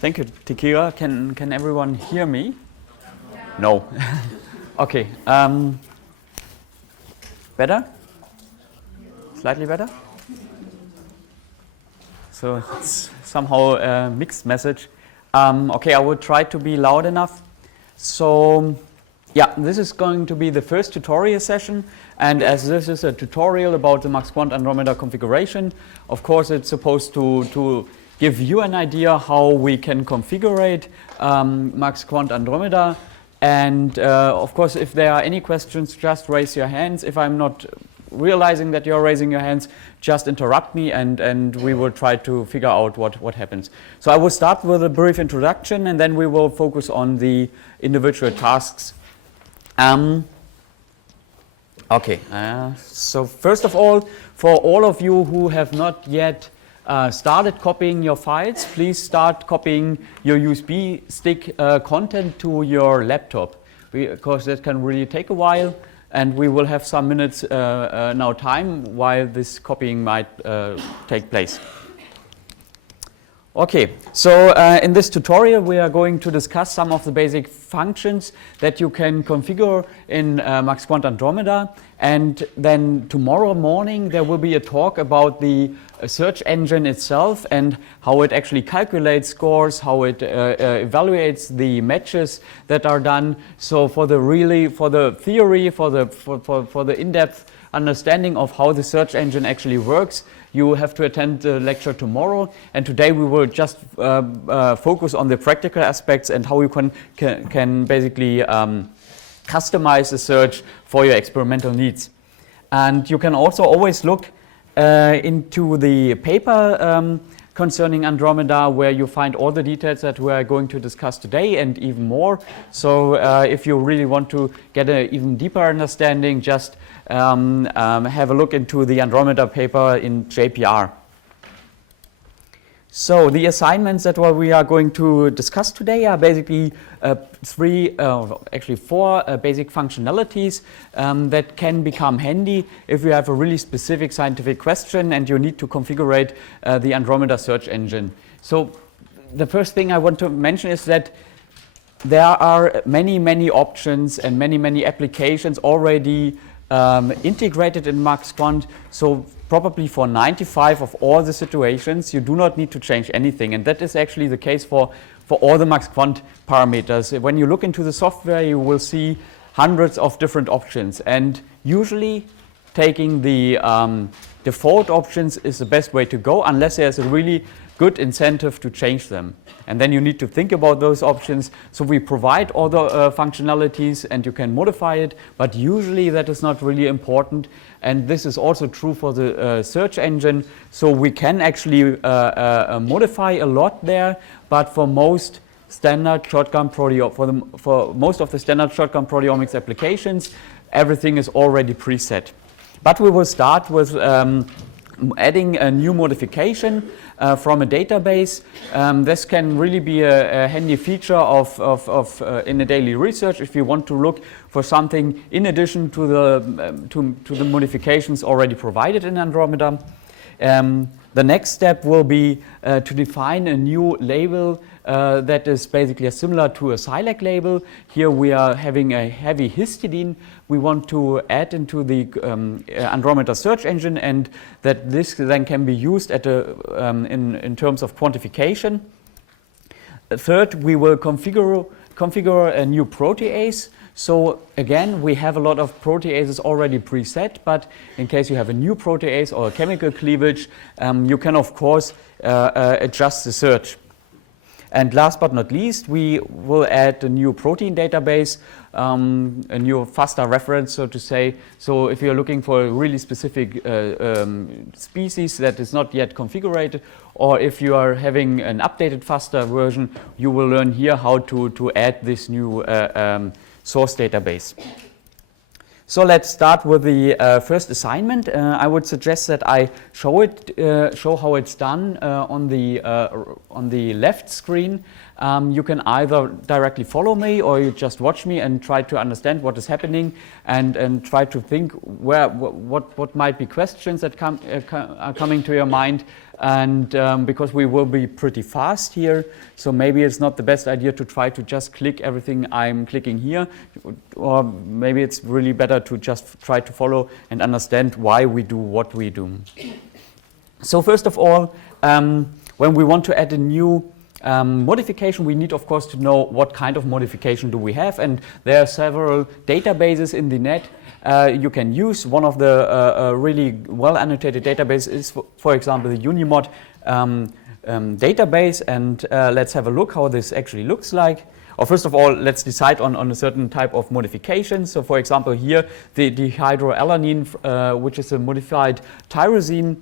Thank you, Tikira. Can everyone hear me? No. Okay. Better? Slightly better? So it's somehow a mixed message. Okay, I will try to be loud enough. So yeah, this is going to be the first tutorial session, and as this is a tutorial about the Max Quant Andromeda configuration, of course it's supposed to give you an idea how we can configure Max Quant Andromeda. And of course, if there are any questions, just raise your hands. If I'm not realizing that you're raising your hands, just interrupt me and we will try to figure out what happens. So I will start with a brief introduction and then we will focus on the individual tasks. So first of all, for all of you who have not yet started copying your files, please start copying your USB stick content to your laptop, because that can really take a while, and we will have some minutes now time while this copying might take place. Okay, so in this tutorial we are going to discuss some of the basic functions that you can configure in Max Quant Andromeda, and then tomorrow morning there will be a talk about the search engine itself and how it actually calculates scores, how it evaluates the matches that are done. So for the theory, for the in-depth understanding of how the search engine actually works, you have to attend the lecture tomorrow, and today we will just focus on the practical aspects and how you can basically customize the search for your experimental needs. And you can also always look into the paper concerning Andromeda, where you find all the details that we are going to discuss today and even more. So if you really want to get an even deeper understanding, just have a look into the Andromeda paper in JPR. So the assignments that we are going to discuss today are basically four basic functionalities that can become handy if you have a really specific scientific question and you need to configure the Andromeda search engine. So the first thing I want to mention is that there are many options and many applications already integrated in Max Quant. So probably for 95 of all the situations, you do not need to change anything. And that is actually the case for all the Max Quant parameters. When you look into the software, you will see hundreds of different options. And usually taking the default options is the best way to go, unless there's a really good incentive to change them. And then you need to think about those options. So we provide all the functionalities and you can modify it, but usually that is not really important. And this is also true for the search engine. So we can actually modify a lot there, but for most standard shotgun for most of the standard shotgun proteomics applications, everything is already preset. But we will start with adding a new modification from a database. This can really be a handy feature of in a daily research if you want to look for something in addition to the modifications already provided in Andromeda. The next step will be to define a new label that is basically similar to a SciLec label. Here we are having a heavy histidine we want to add into the Andromeda search engine, and that this then can be used at in terms of quantification. Third, we will configure a new protease. So again, we have a lot of proteases already preset, but in case you have a new protease or a chemical cleavage, you can of course adjust the search. And last but not least, we will add a new protein database, a new FASTA reference, so to say. So if you're looking for a really specific species that is not yet configured, or if you are having an updated FASTA version, you will learn here how to add this new source database. So let's start with the first assignment. I would suggest that I show how it's done on the left screen. You can either directly follow me, or you just watch me and try to understand what is happening, and try to think what might be questions that are coming to your mind. and because we will be pretty fast here, so maybe it's not the best idea to try to just click everything I'm clicking here, or maybe it's really better to just try to follow and understand why we do what we do. So first of all, when we want to add a new modification, we need of course to know what kind of modification do we have, and there are several databases in the net you can use. One of the really well annotated databases is, for example, the Unimod database, and let's have a look how this actually looks like. Or first of all, let's decide on a certain type of modification. So for example here, the dihydroalanine, which is a modified tyrosine,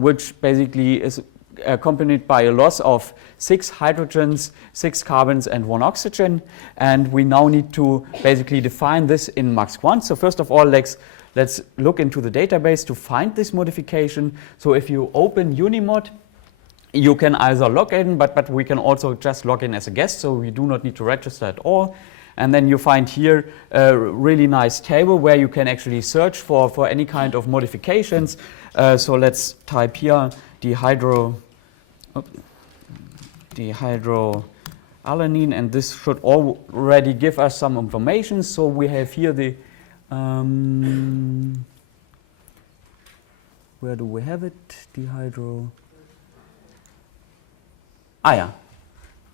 which basically is accompanied by a loss of 6 hydrogens, 6 carbons and 1 oxygen, and we now need to basically define this in MAX_Quant. So first of all, let's look into the database to find this modification. So if you open Unimod, you can either log in, but we can also just log in as a guest, so we do not need to register at all. And then you find here a really nice table where you can actually search for any kind of modifications. So let's type here dihydroalanine, and this should already give us some information. So we have here the where do we have it? Yeah.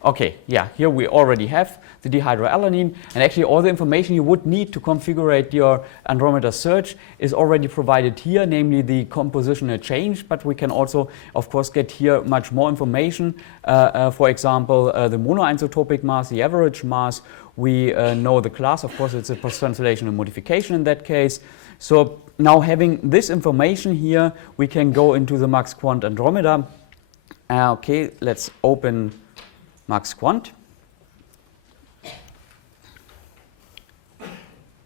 Okay, yeah, here we already have the dihydroalanine, and actually all the information you would need to configure your Andromeda search is already provided here, namely the compositional change, but we can also, of course, get here much more information. For example, the monoisotopic mass, the average mass. We know the class, of course, it's a post-translational modification in that case. So now having this information here, we can go into the MAX_Quant Andromeda. Okay, let's open MAX_Quant.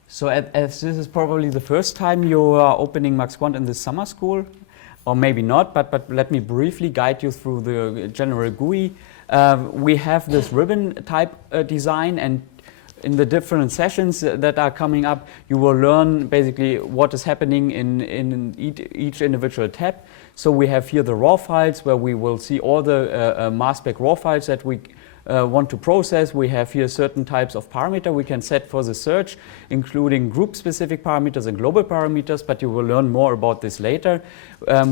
So as this is probably the first time you are opening MAX_Quant in the summer school, or maybe not, but let me briefly guide you through the general GUI. We have this ribbon type design, and in the different sessions that are coming up, you will learn basically what is happening in each individual tab. So we have here the raw files where we will see all the mass spec raw files that we want to process. We have here certain types of parameter we can set for the search, including group-specific parameters and global parameters, but you will learn more about this later.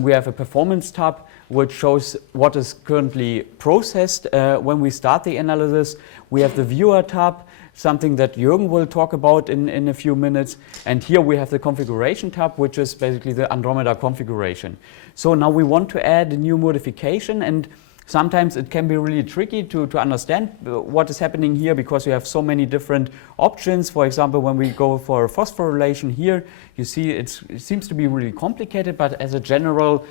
We have a performance tab which shows what is currently processed when we start the analysis. We have the viewer tab, something that Jürgen will talk about in a few minutes. And here we have the configuration tab, which is basically the Andromeda configuration. So now we want to add a new modification, and sometimes it can be really tricky to understand what is happening here because you have so many different options. For example, when we go for a phosphorylation here, you see it seems to be really complicated, but as a general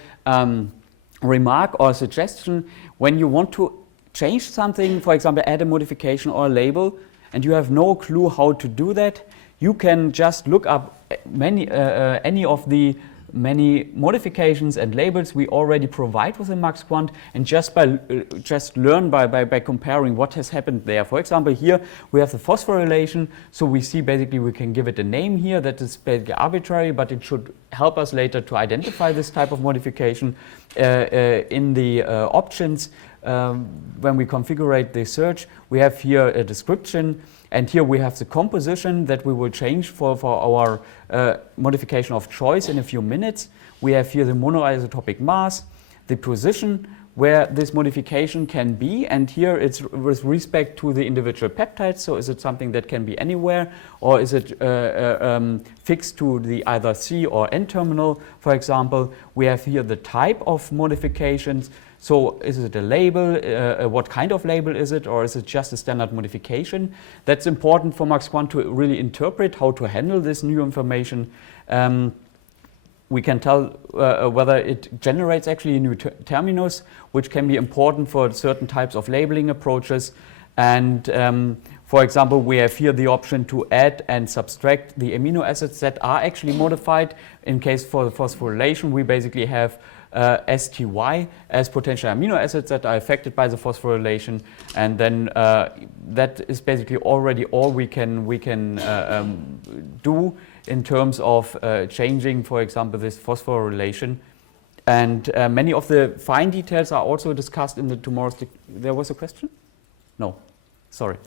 remark or suggestion, when you want to change something, for example, add a modification or a label, and you have no clue how to do that, you can just look up any of the many modifications and labels we already provide within MAX_Quant, and just learn by comparing what has happened there. For example, here we have the phosphorylation, so we see basically we can give it a name here that is basically arbitrary, but it should help us later to identify this type of modification in the options. When we configure the search, we have here a description, and here we have the composition that we will change for our modification of choice in a few minutes. We have here the monoisotopic mass, the position where this modification can be, and here it's with respect to the individual peptides. So is it something that can be anywhere, or is it fixed to the either C or N terminal, for example? We have here the type of modifications. So is it a label? What kind of label is it? Or is it just a standard modification? That's important for MAX_Quant to really interpret how to handle this new information. We can tell whether it generates actually a new terminus, which can be important for certain types of labeling approaches. And for example, we have here the option to add and subtract the amino acids that are actually modified. In case for the phosphorylation, we basically have STY as potential amino acids that are affected by the phosphorylation, and then that is basically already all we can do in terms of changing, for example, this phosphorylation And many of the fine details are also discussed in the tomorrow's. There was a question? No, sorry.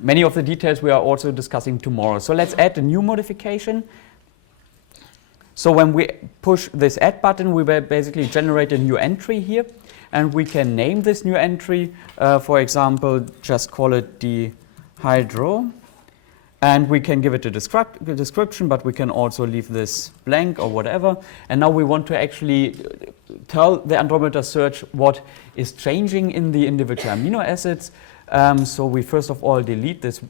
Many of the details we are also discussing tomorrow. So let's add a new modification. So when we push this add button, we will basically generate a new entry here. And we can name this new entry, for example, just call it dehydro. And we can give it a description, but we can also leave this blank or whatever. And now we want to actually tell the Andromeda search what is changing in the individual amino acids. So we first of all delete this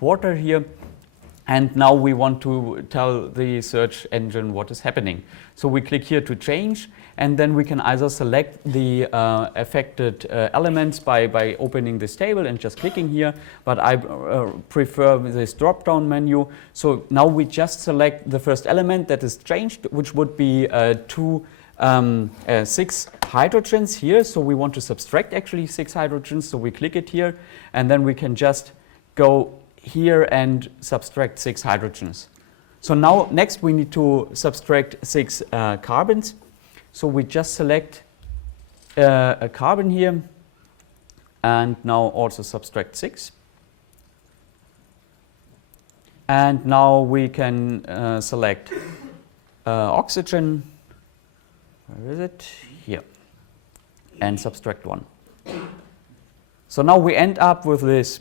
water here. And now we want to tell the search engine what is happening. So we click here to change, and then we can either select the affected elements by opening this table and just clicking here, but I prefer this drop-down menu. So now we just select the first element that is changed, which would be 6 hydrogens here. So we want to subtract actually 6 hydrogens, so we click it here, and then we can just go here and subtract 6 hydrogens. So now next we need to subtract 6 carbons. So we just select a carbon here and now also subtract 6. And now we can select oxygen. Where is it? Here. And subtract 1. So now we end up with this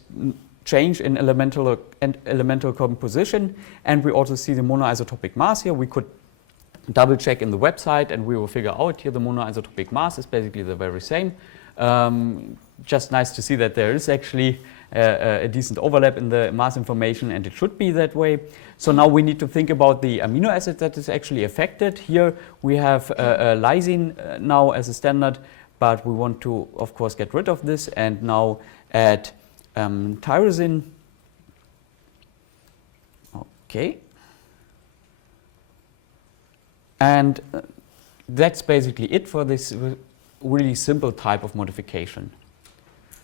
change in elemental composition, and we also see the monoisotopic mass here. We could double check in the website and we will figure out here the monoisotopic mass is basically the very same. Just nice to see that there is actually a decent overlap in the mass information, and it should be that way. So now we need to think about the amino acid that is actually affected. Here we have lysine now as a standard, but we want to of course get rid of this and now add tyrosine. Okay. And that's basically it for this really simple type of modification.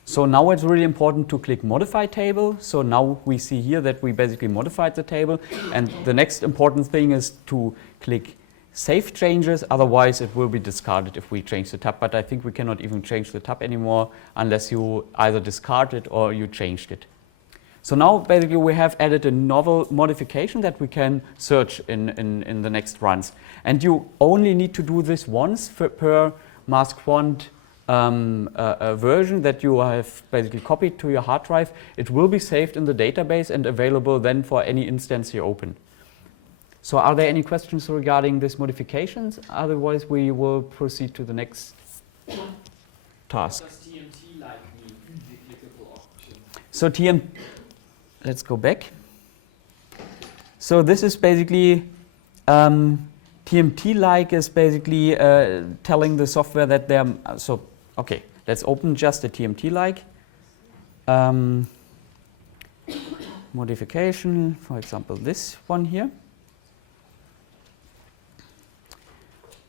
So now it's really important to click Modify Table. So now we see here that we basically modified the table. And the next important thing is to click Save Changes. Otherwise, it will be discarded if we change the tab. But I think we cannot even change the tab anymore unless you either discard it or you changed it. So now basically we have added a novel modification that we can search in the next runs. And you only need to do this once per MassQuant version that you have basically copied to your hard drive. It will be saved in the database and available then for any instance you open. So are there any questions regarding these modifications? Otherwise we will proceed to the next task. What does TMT-like mean, the clickable option? So let's go back. So this is basically TMT-like is basically telling the software that they're okay, let's open just the TMT-like modification, for example this one here.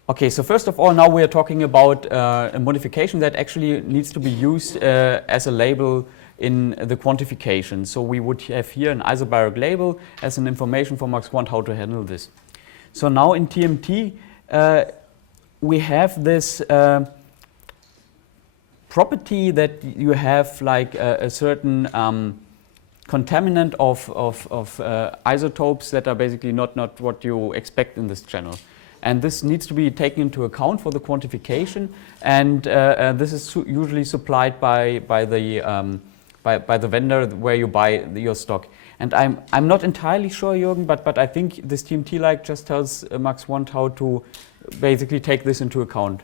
Okay, so first of all, now we are talking about a modification that actually needs to be used as a label in the quantification. So we would have here an isobaric label as an information for MaxQuant how to handle this. So now in TMT, we have this property that you have like a certain contaminant of isotopes that are basically not what you expect in this channel. And this needs to be taken into account for the quantification, and this is usually supplied by the vendor where you buy your stock. And I'm not entirely sure, Jürgen, but I think this TMT-like just tells MaxQuant how to basically take this into account.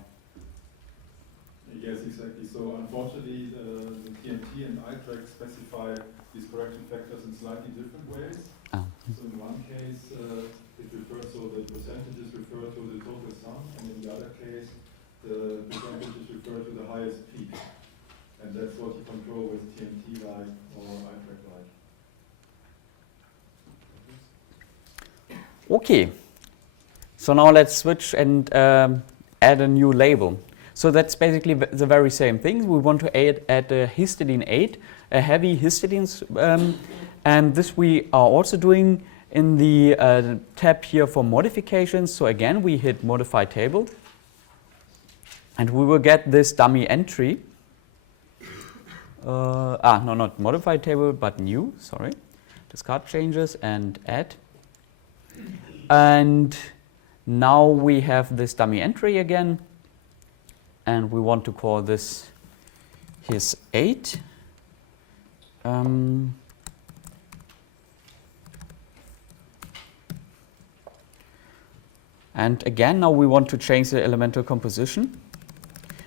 Yes, exactly. So unfortunately, the TMT and iTrack specify these correction factors in slightly different ways. Oh. So in one case, it refers to the percentages refer to the total sum, and in the other case, the percentages refer to the highest peak. And that's what you control with TMT-like or iTrack-like. Okay, so now let's switch and add a new label. So that's basically the very same thing. We want to add a histidine 8, a heavy histidine, and this we are also doing in the tab here for modifications. So again, we hit modify table and we will get this dummy entry. No, not modify table, but new, sorry. Discard changes and add. And now we have this dummy entry again. And we want to call this his 8. And again, now we want to change the elemental composition.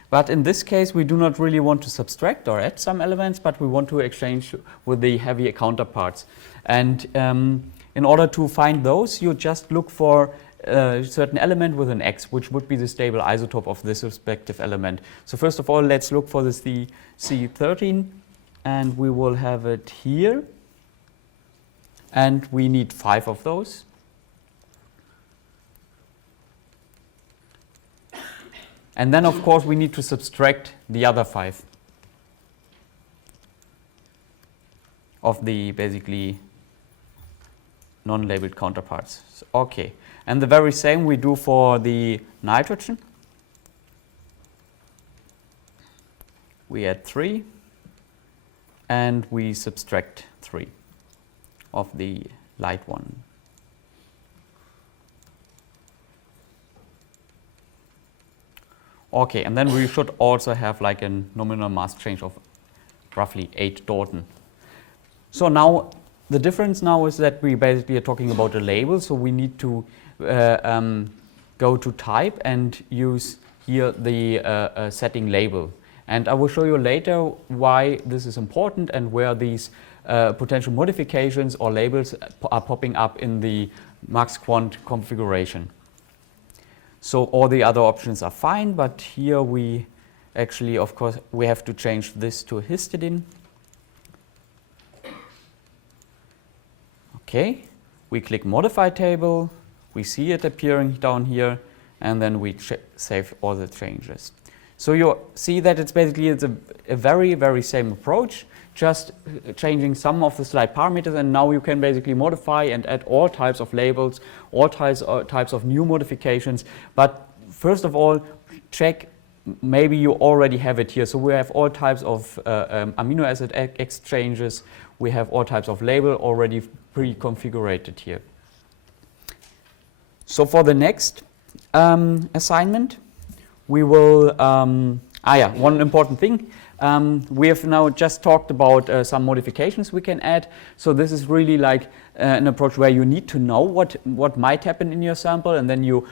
But in this case, we do not really want to subtract or add some elements, but we want to exchange with the heavy counterparts. And in order to find those, you just look for a certain element with an X, which would be the stable isotope of this respective element. So first of all, let's look for this C13, and we will have it here. And we need 5 of those. And then, of course, we need to subtract the other 5 of the basically non-labeled counterparts. So, okay. And the very same we do for the nitrogen. We add 3 and we subtract 3 of the light one. Okay, and then we should also have like a nominal mass change of roughly 8 Dalton. So now the difference now is that we basically are talking about a label, so we need to go to type and use here the setting label. And I will show you later why this is important and where these potential modifications or labels are popping up in the MaxQuant configuration. So all the other options are fine, but here we actually, of course, we have to change this to histidine. Okay, we click modify table, we see it appearing down here, and then we save all the changes. So you see that it's basically a very, very same approach, just changing some of the slide parameters, and now you can basically modify and add all types of labels, all types of new modifications. But first of all, check maybe you already have it here. So we have all types of amino acid exchanges. We have all types of label already pre-configured here. So for the next assignment, we will, one important thing. We have now just talked about some modifications we can add. So this is really like an approach where you need to know what might happen in your sample, and then you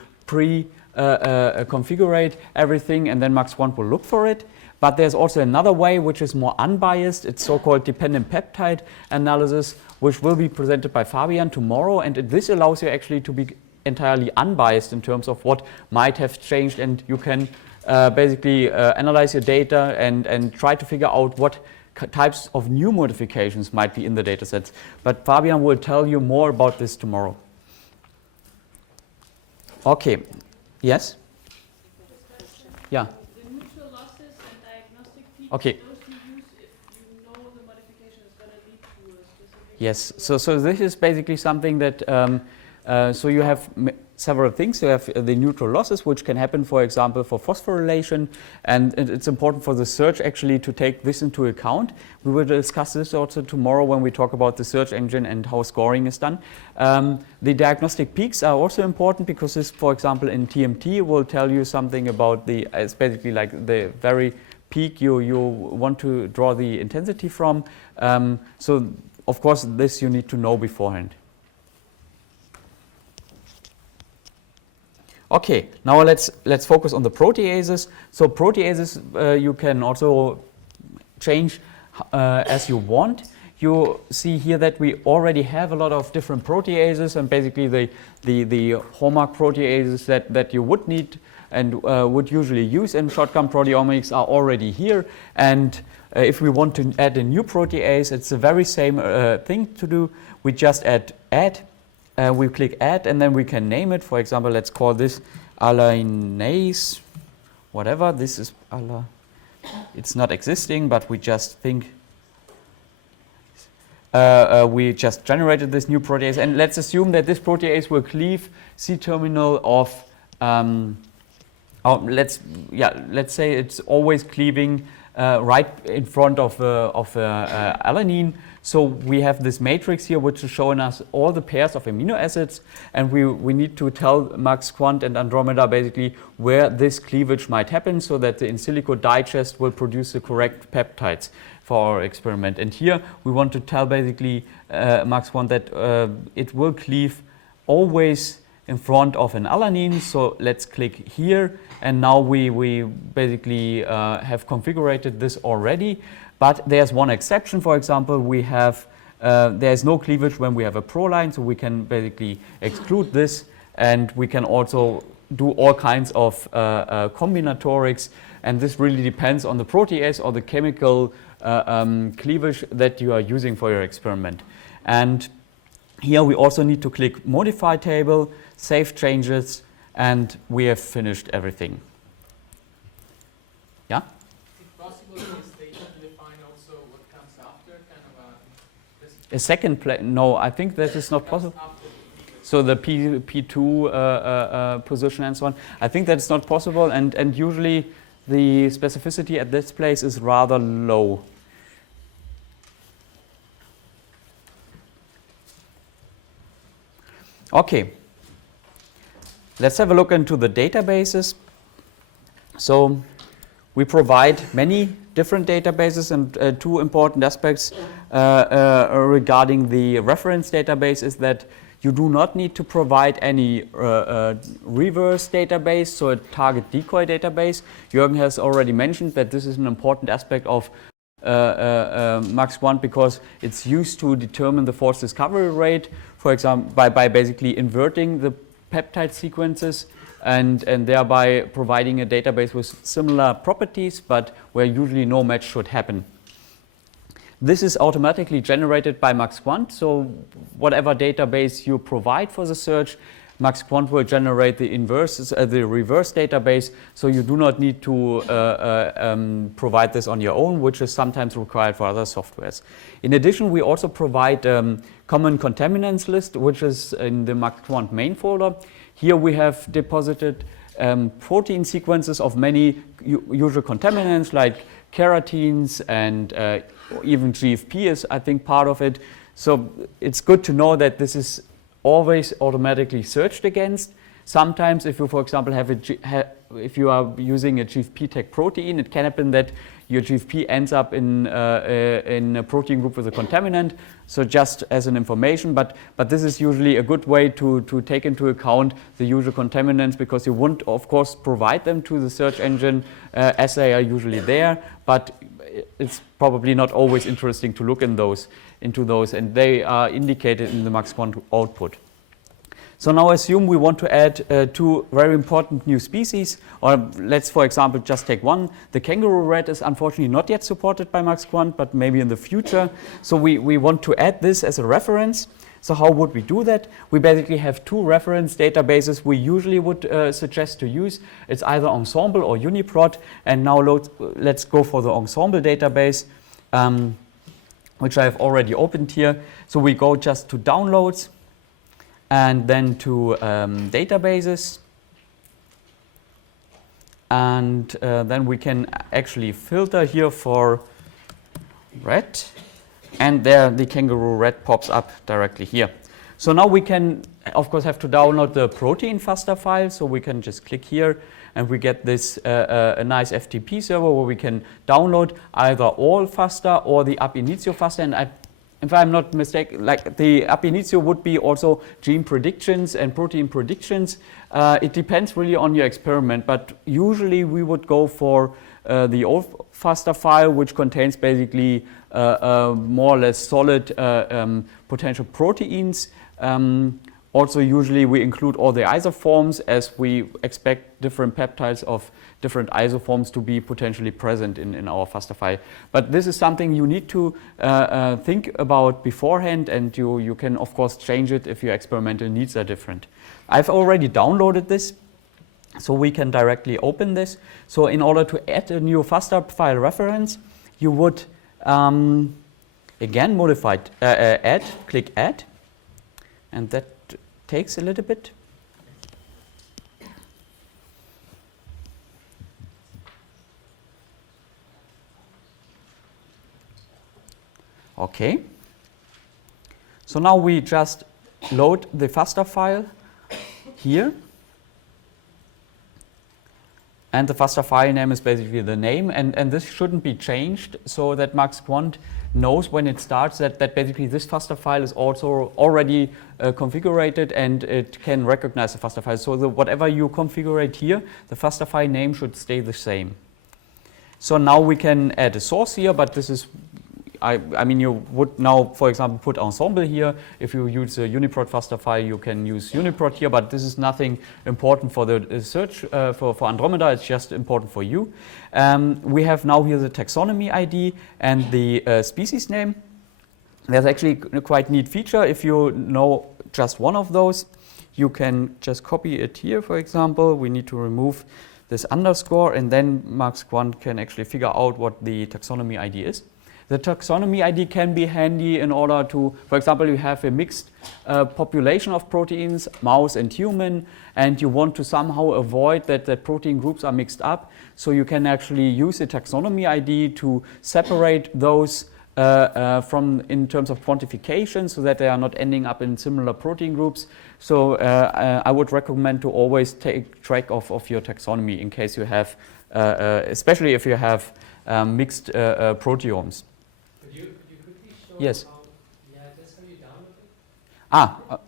configure everything, and then MaxQuant will look for it. But there's also another way which is more unbiased. It's so-called dependent peptide analysis, which will be presented by Fabian tomorrow. And this allows you actually to be entirely unbiased in terms of what might have changed, and you can basically analyze your data and try to figure out what types of new modifications might be in the data sets. But Fabian will tell you more about this tomorrow. Okay, yes? Yeah. The neutral losses and diagnostic peaks, Okay. those you use if you know the modification is going to lead to a specific... Yes, so this is basically something that, so you have several things. You have the neutral losses, which can happen, for example, for phosphorylation, and it's important for the search actually to take this into account. We will discuss this also tomorrow when we talk about the search engine and how scoring is done. The diagnostic peaks are also important because this, for example, in TMT will tell you something about it's basically like the very peak you want to draw the intensity from. So, of course, this you need to know beforehand. Okay, now let's focus on the proteases. So proteases you can also change as you want. You see here that we already have a lot of different proteases, and basically the hallmark proteases that you would need and would usually use in shotgun proteomics are already here. And if we want to add a new protease, it's the very same thing to do. We just add. We click add, and then we can name it. For example, let's call this alliinase, whatever. This is it's not existing, but we just think we just generated this new protease, and let's assume that this protease will cleave C-terminal of, let's say it's always cleaving right in front of alanine. So we have this matrix here which is showing us all the pairs of amino acids, and we need to tell Max Quant and Andromeda basically where this cleavage might happen so that the in silico digest will produce the correct peptides for our experiment. And here we want to tell basically Max Quant that it will cleave always in front of an alanine. So let's click here, and now we basically have configured this already. But there's one exception. For example, we have there's no cleavage when we have a proline, so we can basically exclude this, and we can also do all kinds of combinatorics, and this really depends on the protease or the chemical cleavage that you are using for your experiment. And here we also need to click Modify Table, Save Changes, and we have finished everything. Yeah? Is it possible in this data to define also what comes after, kind of A second no, I think that is not possible. So the P2 position and so on. I think that's not possible, and usually the specificity at this place is rather low. Okay, let's have a look into the databases. So we provide many different databases, and two important aspects regarding the reference database is that you do not need to provide any reverse database, so a target decoy database. Jürgen has already mentioned that this is an important aspect of Max Quant because it's used to determine the force discovery rate, for example, by basically inverting the peptide sequences and thereby providing a database with similar properties, but where usually no match should happen. This is automatically generated by Max Quant, so whatever database you provide for the search, Max Quant will generate the reverse database, so you do not need to provide this on your own, which is sometimes required for other softwares. In addition, we also provide common contaminants list, which is in the Max Quant main folder. Here we have deposited protein sequences of many usual contaminants like keratins and even GFP is, I think, part of it. So it's good to know that this is always automatically searched against. Sometimes if you, for example, if you are using a GFP tag protein, it can happen that your GFP ends up in a protein group with a contaminant. So just as an information, but this is usually a good way to take into account the usual contaminants, because you won't, of course, provide them to the search engine as they are usually there, but it's probably not always interesting to look into those, and they are indicated in the Max Quant output. So now assume we want to add two very important new species, or let's, for example, just take one. The kangaroo rat is unfortunately not yet supported by Max Quant, but maybe in the future. So we want to add this as a reference. So how would we do that? We basically have two reference databases we usually would suggest to use. It's either Ensembl or UniProt, and now let's go for the Ensembl database, which I have already opened here. So we go just to Downloads, and then to databases, and then we can actually filter here for rat, and there the kangaroo rat pops up directly here. So now we can, of course, have to download the protein FASTA file, so we can just click here and we get this a nice FTP server where we can download either all FASTA or the ab initio FASTA, and if I'm not mistaken, like the ab initio would be also gene predictions and protein predictions. It depends really on your experiment, but usually we would go for the old FASTA file, which contains basically more or less solid potential proteins. Also, usually we include all the isoforms, as we expect different peptides of different isoforms to be potentially present in our FASTA file. But this is something you need to think about beforehand, and you can, of course, change it if your experimental needs are different. I've already downloaded this, so we can directly open this. So in order to add a new FASTA file reference, you would again modified add, click add, and that takes a little bit. Okay. So now we just load the FASTA file here. And the FASTA file name is basically the name, and this shouldn't be changed so that MaxQuant knows when it starts that basically this FASTA file is also already configured and it can recognize the FASTA file. So whatever you configure here, the FASTA file name should stay the same. So now we can add a source here, but this is, I mean, you would now, for example, put Ensemble here. If you use a UniProt FASTA file, you can use UniProt here, but this is nothing important for the search for Andromeda. It's just important for you. We have now here the taxonomy ID and the species name. There's actually a quite neat feature. If you know just one of those, you can just copy it here, for example. We need to remove this underscore, and then MaxQuant can actually figure out what the taxonomy ID is. The taxonomy ID can be handy in order to, for example, you have a mixed population of proteins, mouse and human, and you want to somehow avoid that protein groups are mixed up. So you can actually use the taxonomy ID to separate those from in terms of quantification so that they are not ending up in similar protein groups. So I would recommend to always take track of your taxonomy in case you have, especially if you have mixed proteomes. Could you quickly show Yes. how, just how you download it?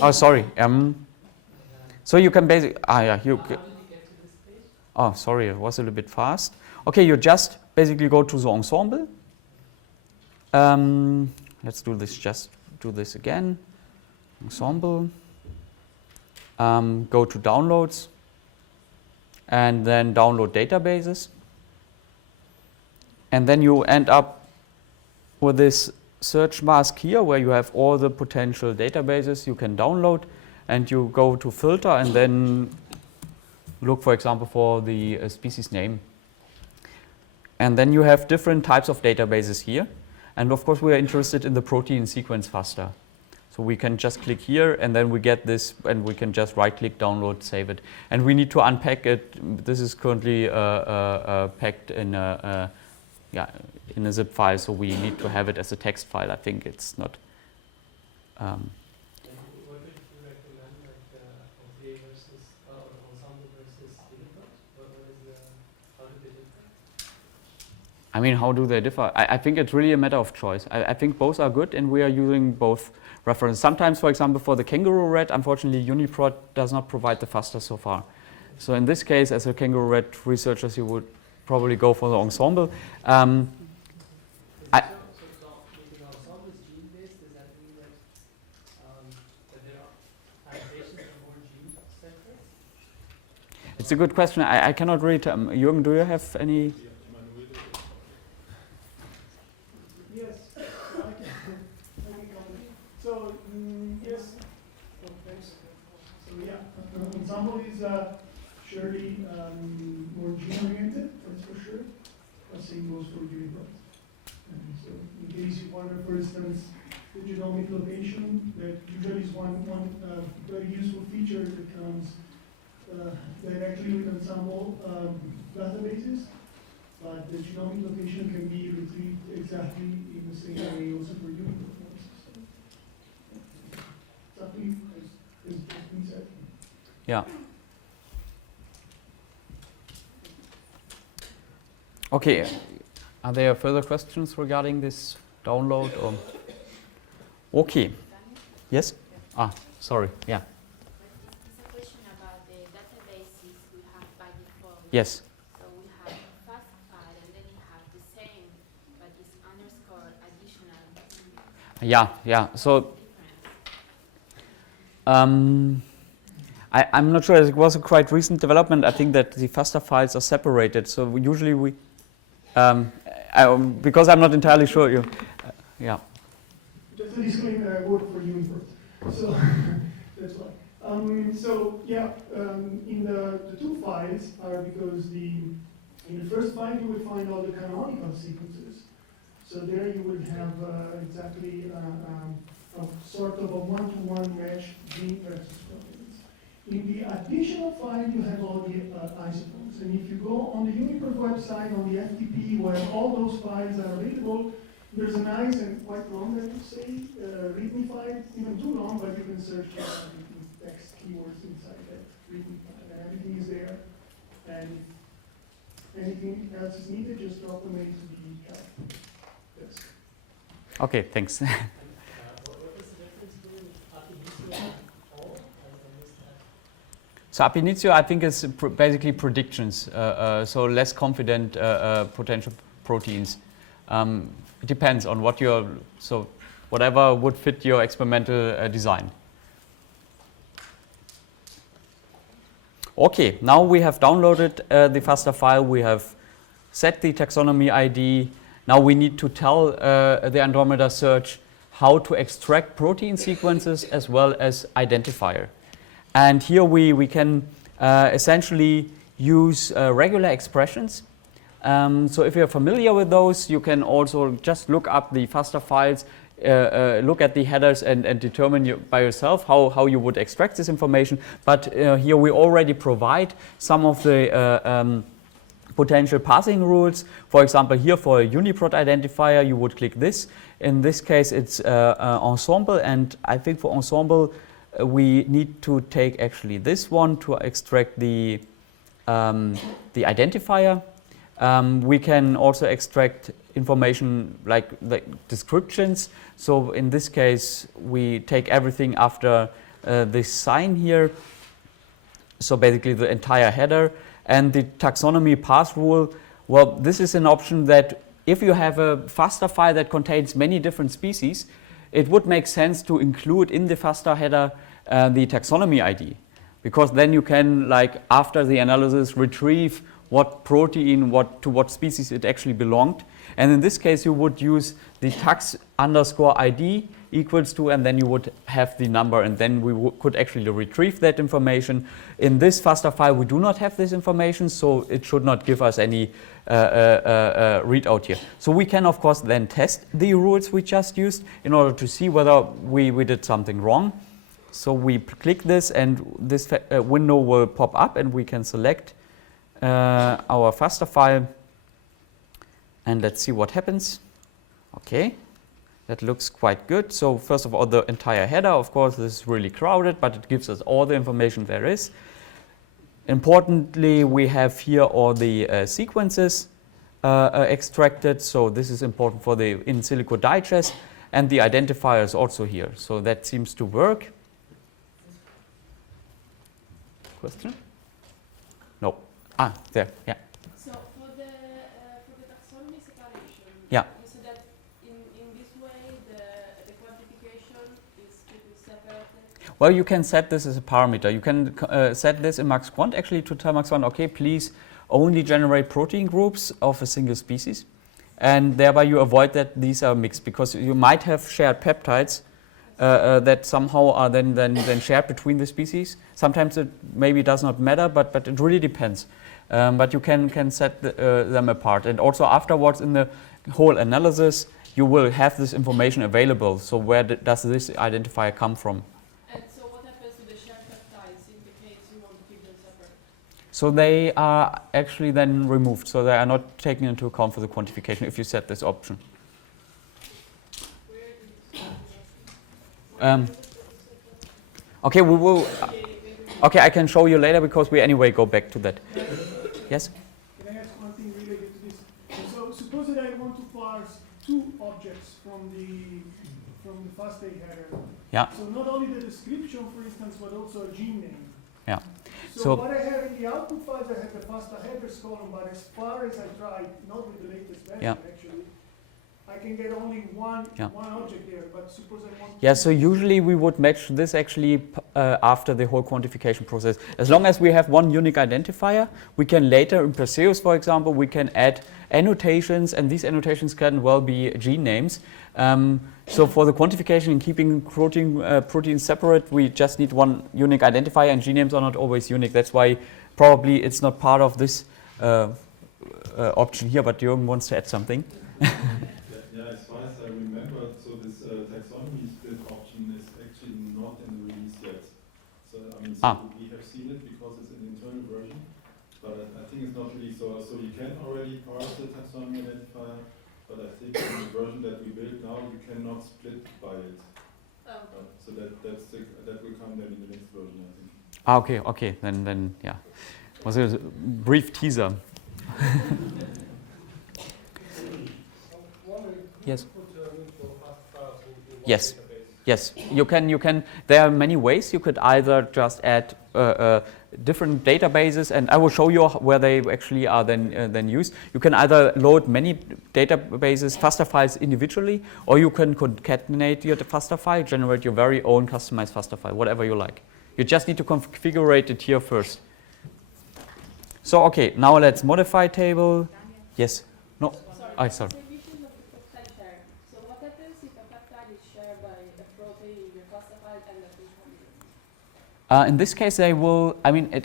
Oh, sorry. So you can basically, How did you get to this page? oh, sorry, it was a little bit fast. Okay, you just basically go to the ensemble. Let's do this again. Ensemble. Go to downloads. And then download databases. And then you end up with this search mask here where you have all the potential databases you can download, and you go to filter and then look, for example, for the species name. And then you have different types of databases here. And of course we are interested in the protein sequence FASTA. So we can just click here and then we get this, and we can just right click, download, save it. And we need to unpack it. This is currently packed in in a zip file, so we need to have it as a text file. I think it's not. And what would you recommend, like Ensemble versus UniProt? How do they differ? I mean, how do they differ? I think it's really a matter of choice. I think both are good, and we are using both references. Sometimes, for example, for the kangaroo rat, unfortunately, UniProt does not provide the FASTA so far. So in this case, as a kangaroo rat researchers, you would probably go for the Ensemble. So the ensemble is gene-based. Does that mean that there are annotations for more gene sectors? It's a good question. I cannot really tell. Jürgen, do you have any? Yes, I can comment. So, yes, thanks. So yeah, Ensemble is surely more gene-oriented, that's for sure. The same goes for UniProt. So in case you wonder, for instance, the genomic location, that usually is one very useful feature that comes directly with Ensemble databases. But the genomic location can be retrieved exactly in the same way also for UniProt. Something has just been said. Yeah. Okay. Are there further questions regarding this download? Or? Okay. Yes? Ah, sorry. Yeah. It's a question about the databases we have by default. Yes. So we have FASTA file and then we have the same, but it's underscore additional. Yeah. So I'm not sure. It was a quite recent development. I think that the FASTA files are separated. So usually we, because I'm not entirely sure. Yeah. Just a disclaimer, I work for UniProt, so that's why. In the two files are because in the first file you will find all the canonical sequences. So there you would have exactly a sort of a one-to-one match gene versus proteins. In the additional file, you have all the isomers. And if you go on the UniProt website, on the FTP, where all those files are available, there's a nice and quite long, I would say, README file, even too long, but you can search text keywords inside that README file, and everything is there. And if anything else is needed, just drop them into the desk. Okay, thanks. What is the difference between ab initio and all? I missed that. So ab initio, I think, is basically predictions, so less confident potential proteins. It depends on what so whatever would fit your experimental design. Okay, now we have downloaded the FASTA file, we have set the taxonomy ID. Now we need to tell the Andromeda search how to extract protein sequences as well as identifier. And here we can essentially use regular expressions. So if you're familiar with those, you can also just look up the FASTA files, look at the headers and determine by yourself how you would extract this information. But here we already provide some of the potential parsing rules. For example, here for a UniProt identifier, you would click this. In this case, it's ensemble, and I think for ensemble, we need to take actually this one to extract the identifier. We can also extract information like the descriptions. So in this case, we take everything after this sign here. So basically the entire header. And the taxonomy parse rule, well, this is an option that if you have a FASTA file that contains many different species, it would make sense to include in the FASTA header the taxonomy ID. Because then you can, like, after the analysis, retrieve what protein, to what species it actually belonged. And in this case, you would use the tax_ID equals to, and then you would have the number, and then we could actually retrieve that information. In this FASTA file, we do not have this information, so it should not give us any readout here. So we can, of course, then test the rules we just used in order to see whether we did something wrong. So we click this, and this window will pop up, and we can select our FASTA file, and let's see what happens. Okay, that looks quite good. So first of all, the entire header, of course, this is really crowded, but it gives us all the information there is. Importantly, we have here all the sequences extracted. So this is important for the in silico digest, and the identifier is also here. So that seems to work. Question? No. Ah, there. Yeah. So for the taxonomy separation, Yeah. you said that in this way the quantification is separated. Well, you can set this as a parameter. You can set this in MaxQuant actually to tell MaxQuant, okay, please only generate protein groups of a single species, and thereby you avoid that these are mixed, because you might have shared peptides that somehow are then shared between the species. Sometimes it maybe does not matter, but it really depends. But you can set them apart, and also afterwards in the whole analysis, you will have this information available. So where does this identifier come from? And so what happens to the shared peptides in the case you want to keep them separate? So they are actually then removed. So they are not taken into account for the quantification if you set this option. Okay, we will. Okay, I can show you later because we anyway go back to that. Yes? Can I ask one thing related to this? So suppose that I want to parse two objects from the FASTA header. Yeah. So not only the description, for instance, but also a gene name. Yeah. So, So- what I have in the output files, I have the FASTA headers column, but as far as I tried, not with the latest version Yeah. actually, I can get only one Yeah. object there. But suppose I want. Yeah, so usually we would match this actually after the whole quantification process. As long as we have one unique identifier, we can later, in Perseus, for example, we can add annotations, and these annotations can well be gene names. So for the quantification and keeping proteins separate, we just need one unique identifier, and gene names are not always unique. That's why probably it's not part of this option here, but Jürgen wants to add something. Yeah, as far as I remember, so this taxonomy split option is actually not in the release yet. So I mean, we have seen it because it's an internal version, but I think it's not really so. So you can already parse the taxonomy identifier, but I think in the version that we build now, you cannot split by it. Oh. So that will come then in the next version, I think. Okay, then yeah. Was a brief teaser. Yes. Yes. Yes, you can. There are many ways. You could either just add different databases, and I will show you where they actually are then used. You can either load many databases, FASTA files individually, or you can concatenate your FASTA file, generate your very own customized FASTA file, whatever you like. You just need to configure it here first. So okay, now let's modify table. Yes. No. Sorry. Distribution of the peptide share. So what happens if a peptide is shared by a protein in your FASTA file and a contaminant? In this case, they will. I mean,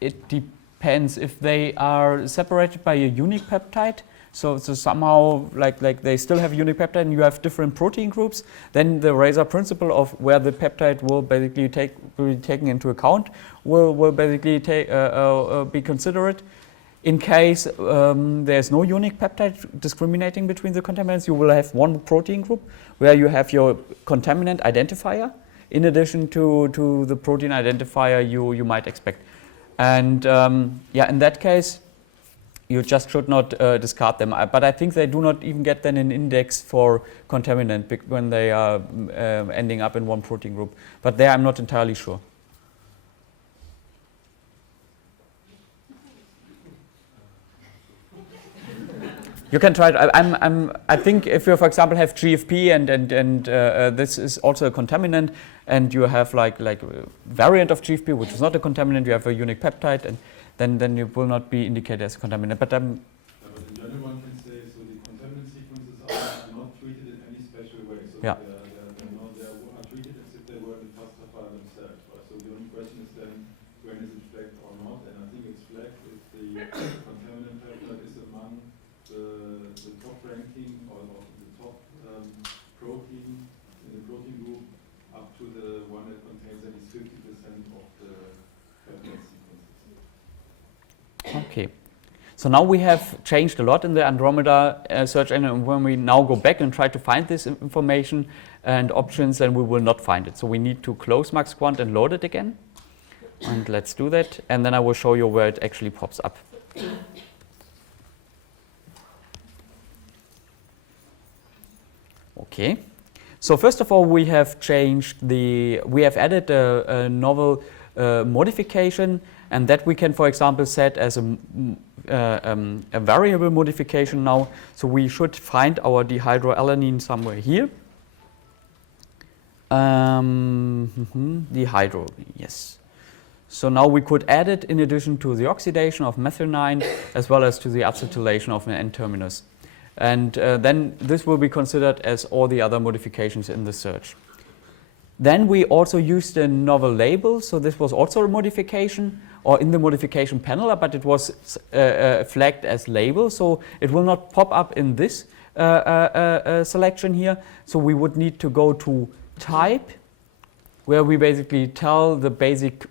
it depends if they are separated by a unique peptide. So somehow, like they still have a unique peptide, and you have different protein groups. Then the Razor principle of where the peptide will basically be taken into account will basically be considered. In case there's no unique peptide discriminating between the contaminants, you will have one protein group where you have your contaminant identifier, in addition to the protein identifier you might expect. And in that case, you just should not discard them. But I think they do not even get then an index for contaminant when they are ending up in one protein group. But there I'm not entirely sure. You can try it. I think if you, for example, have GFP and this is also a contaminant, and you have like a variant of GFP, which is not a contaminant, you have a unique peptide, and then you will not be indicated as a contaminant. But But in general, one can say so the contaminant sequences are not treated in any special way. So Yeah. they are treated as if they were in the FASTA file themselves. Right? So the only question is then when is it flagged or not? And I think it's flagged if the contaminant peptide is among the top ranking or the top protein in the protein group up to the one that contains at least 50% of the peptide sequences. okay. So now we have changed a lot in the Andromeda search engine. When we now go back and try to find this information and options, then we will not find it. So we need to close MaxQuant and load it again. And let's do that. And then I will show you where it actually pops up. Okay. So first of all, we have added a novel modification, and that we can, for example, set as a variable modification now. So we should find our dehydroalanine somewhere here. Dehydro, yes. So now we could add it in addition to the oxidation of methionine as well as to the acetylation of an N-terminus. And then this will be considered as all the other modifications in the search. Then we also used a novel label. So this was also a modification, or in the modification panel, but it was flagged as label. So it will not pop up in this selection here. So we would need to go to type, where we basically tell the basic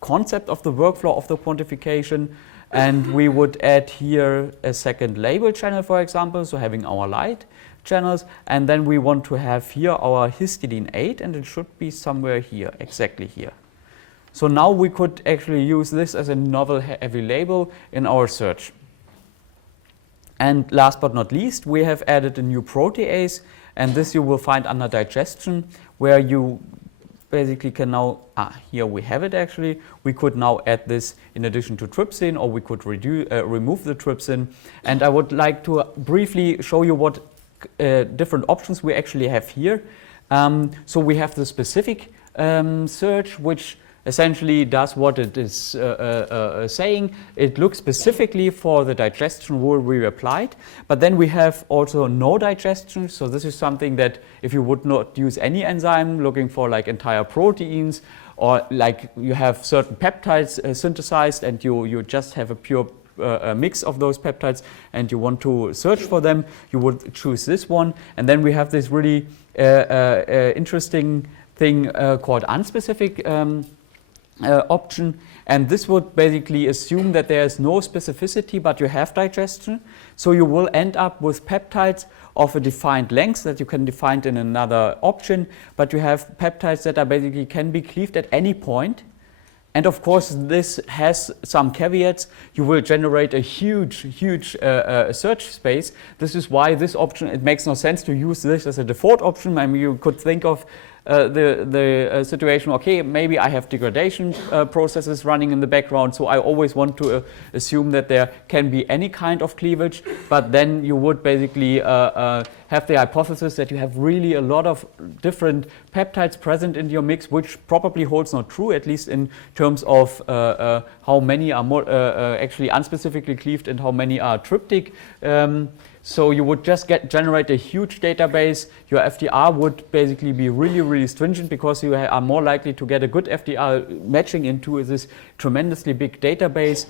concept of the workflow of the quantification. And we would add here a second label channel, for example, so having our light channels. And then we want to have here our histidine 8, and it should be somewhere here, exactly here. So now we could actually use this as a novel heavy label in our search. And last but not least, we have added a new protease, and this you will find under digestion, where you basically can now, here we have it actually, we could now add this in addition to trypsin, or we could remove the trypsin. And I would like to briefly show you what different options we actually have here. So we have the specific search, which essentially does what it is saying. It looks specifically for the digestion rule we applied, but then we have also no digestion. So this is something that if you would not use any enzyme, looking for like entire proteins, or like you have certain peptides synthesized and you just have a pure mix of those peptides and you want to search for them, you would choose this one. And then we have this really interesting thing called unspecific option. And this would basically assume that there is no specificity, but you have digestion. So you will end up with peptides of a defined length that you can define in another option, but you have peptides that are basically can be cleaved at any point. And of course, this has some caveats. You will generate a huge search space. This is why this option, it makes no sense to use this as a default option. I mean, you could think of the situation, okay, maybe I have degradation processes running in the background, so I always want to assume that there can be any kind of cleavage, but then you would basically have the hypothesis that you have really a lot of different peptides present in your mix, which probably holds not true, at least in terms of how many are more actually unspecifically cleaved and how many are tryptic. So you would just generate a huge database. Your FDR would basically be really stringent because you are more likely to get a good FDR matching into this tremendously big database.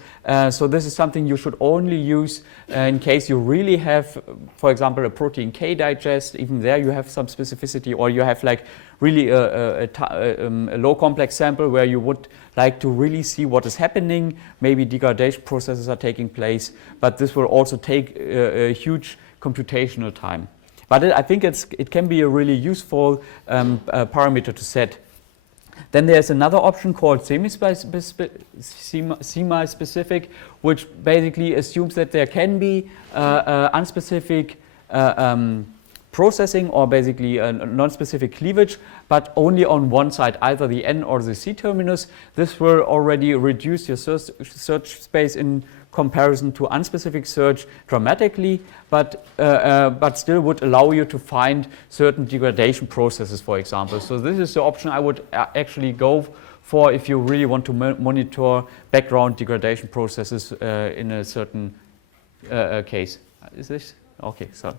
So this is something you should only use in case you really have, for example, a protein K digest. Even there you have some specificity, or you have like really a low complex sample where you would like to really see what is happening. Maybe degradation processes are taking place, but this will also take a huge computational time. But I think it can be a really useful parameter to set. Then there's another option called semi-specific, which basically assumes that there can be unspecific processing or basically a non-specific cleavage, but only on one side, either the N or the C terminus. This will already reduce your search space in comparison to unspecific search dramatically, but still would allow you to find certain degradation processes, for example. So this is the option I would actually go for if you really want to monitor background degradation processes in a certain case. Is this? Okay, so.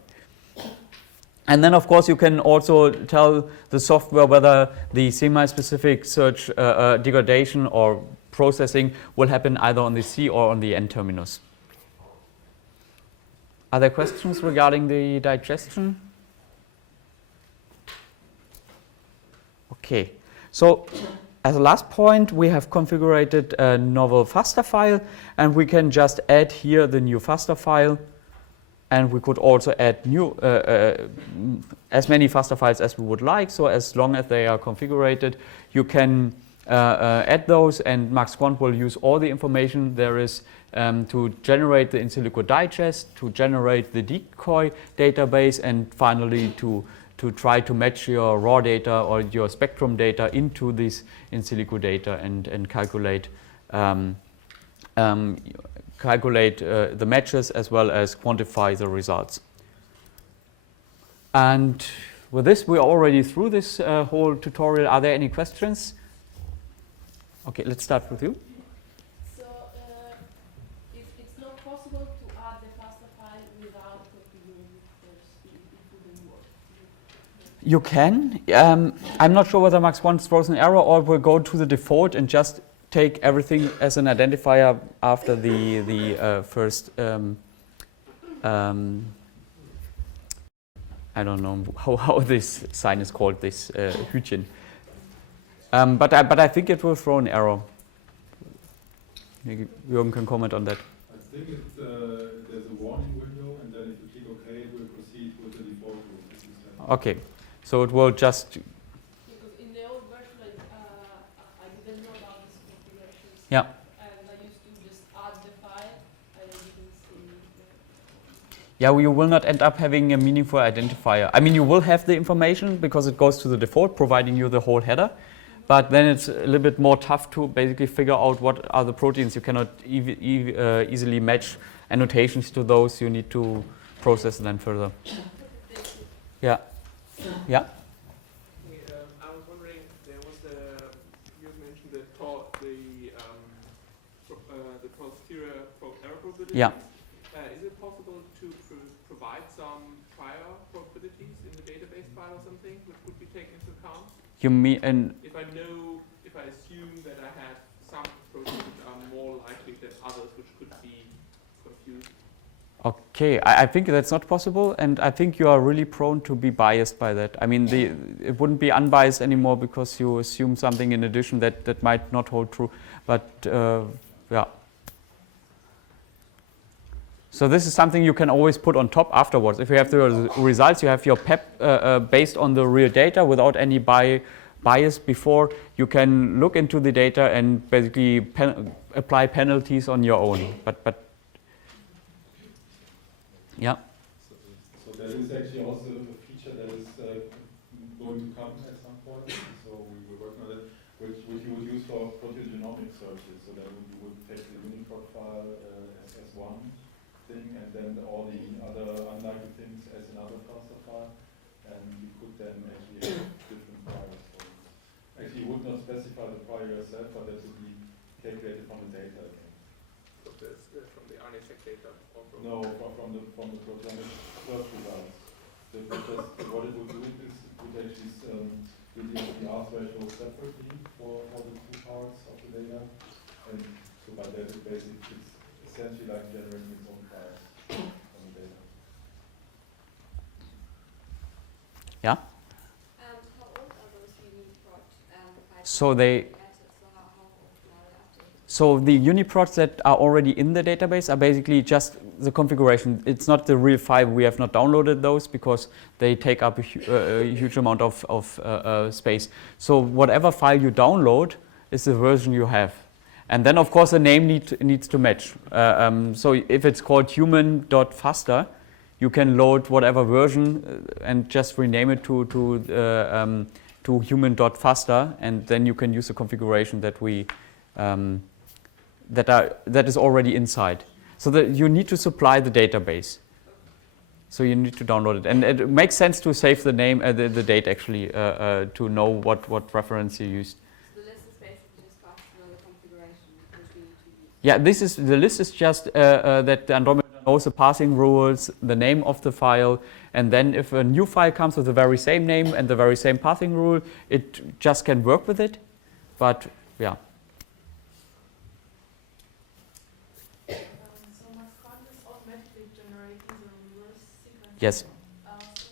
And then, of course, you can also tell the software whether the semi-specific search degradation or processing will happen either on the C or on the N terminus. Are there questions regarding the digestion? Okay, so as a last point, we have configured a novel FASTA file, and we can just add here the new FASTA file. And we could also add new, as many FASTA files as we would like. So as long as they are configured, you can add those, and MaxQuant will use all the information there is to generate the in silico digest, to generate the decoy database, and finally to try to match your raw data or your spectrum data into this in silico data and calculate the matches as well as quantify the results. And with this, we're already through this whole tutorial. Are there any questions? Okay, let's start with you. So, it's not possible to add the FASTA file without configuring first, it wouldn't work. You can. I'm not sure whether MaxQuant throws an error or will go to the default and just take everything as an identifier after the first. I don't know how this sign is called, this Hütchen. But I think it will throw an error. Maybe Jürgen can comment on that. I think there's a warning window, and then if you click OK, it will proceed with the default rule. Okay, so it will just. Because in the old version, I didn't know about these configurations. Yeah. And I used to just add the file. I didn't see. Yeah, you will not end up having a meaningful identifier. I mean, you will have the information because it goes to the default, providing you the whole header. But then it's a little bit more tough to basically figure out what are the proteins. You cannot easily match annotations to those. You need to process them further. Yeah. Yeah. I was wondering, there was you mentioned the posterior error probability. Yeah. Is it possible to provide some prior probabilities in the database file or something, which would be taken into account? You mean, and If I assume that I have some proteins that are more likely than others, which could be Okay, I think that's not possible, and I think you are really prone to be biased by that. I mean, it wouldn't be unbiased anymore because you assume something in addition that might not hold true. But yeah. So this is something you can always put on top afterwards. If you have the results, you have your PEP based on the real data without any bias before. You can look into the data and basically apply penalties on your own. But yeah. So there is actually also a feature that is going to come at some point. So we were working on it, which you would use for proteogenomic searches. So then you would take the Unicode file as one thing, and then all the other unlikely things as another cluster file, and you could then actually have different priors for it. Actually, you would not specify the prior yourself, but that would be calculated from the data again. So this from the RNA-seq data? Or from No, from the proteomic search results. What it would do is it would actually reduce the R threshold separately for the two parts of the data, and so by that it basically it's essentially like generating its own files from the data. Yeah. How old are those UniProt files? So they. So how often are they updated? So the UniProts that are already in the database are basically just the configuration. It's not the real file. We have not downloaded those because they take up a huge amount of space. So whatever file you download is the version you have. And then of course the name needs to match. So if it's called human.faster, you can load whatever version and just rename it to human.faster, and then you can use the configuration that we that is already inside. So that you need to supply the database. So you need to download it, and it makes sense to save the name, the date actually, to know what reference you used. The list is basically just fast to know the configuration which we need to use. Yeah, the list is just that the Andromeda knows the parsing rules, the name of the file, and then if a new file comes with the very same name and the very same parsing rule, it just can work with it. But yeah. So Mascon is automatically generating the reverse sequence. Yes. So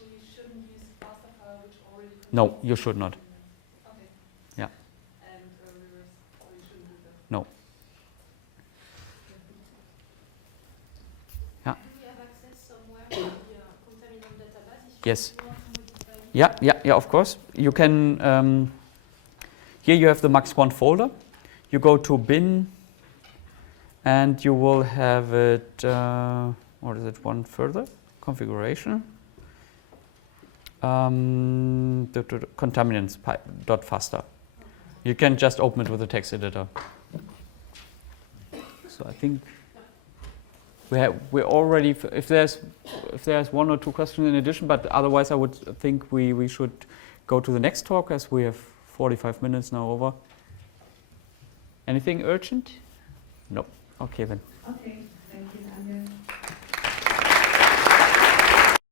you shouldn't use faster file which already contains No, you should not. Okay. Yeah. And reverse, so you shouldn't do that. No. Do we have access somewhere to the contaminant database? If Yes. you want to modify it? Yeah, of course. You can, here you have the MaxQuant folder. You go to bin, and you will have it, what is it, one further? Configuration. Contaminants.faster. You can just open it with a text editor. So I think we're already, if there's one or two questions in addition, but otherwise I would think we should go to the next talk, as we have 45 minutes now over. Anything urgent? No. Okay then. Okay.